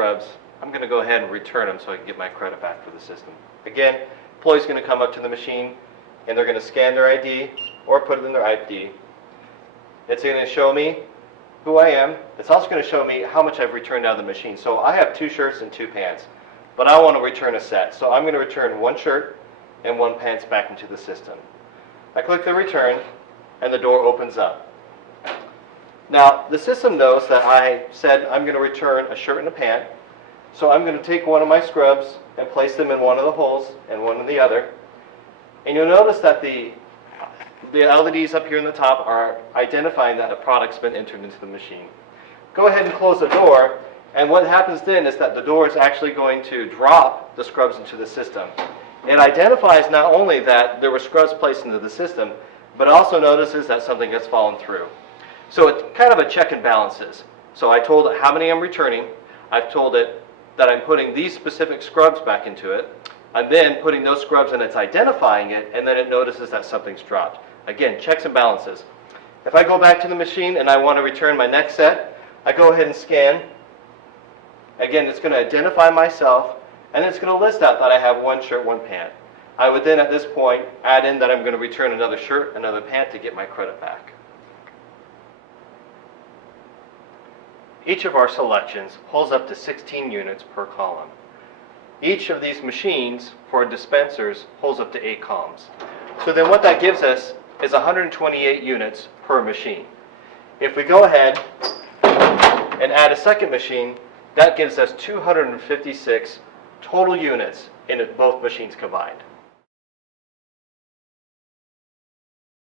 scrubs, I'm going to go ahead and return them so I can get my credit back for the system. Again, employee's going to come up to the machine and they're going to scan their ID or put it in their ID. It's going to show me who I am. It's also going to show me how much I've returned out of the machine. So I have 2 shirts and 2 pants, but I want to return a set. So I'm going to return 1 shirt and 1 pants back into the system. I click the return and the door opens up. Now the system knows that I said I'm going to return a shirt and a pant, so I'm going to take one of my scrubs and place them in one of the holes and one in the other. And you'll notice that the LEDs up here in the top are identifying that a product's been entered into the machine. Go ahead and close the door, and what happens then is that the door is actually going to drop the scrubs into the system. It identifies not only that there were scrubs placed into the system, but also notices that something has fallen through. So it's kind of a check and balances. So I told it how many I'm returning. I've told it that I'm putting these specific scrubs back into it. I'm then putting those scrubs and it's identifying it, and then it notices that something's dropped. Again, checks and balances. If I go back to the machine and I want to return my next set, I go ahead and scan. Again, it's going to identify myself, and it's going to list out that I have 1 shirt, 1 pant. I would then at this point add in that I'm going to return another shirt, another pant to get my credit back. Each of our selections holds up to 16 units per column. Each of these machines for dispensers holds up to 8 columns. So then what that gives us is 128 units per machine. If we go ahead and add a second machine, that gives us 256 total units in both machines combined.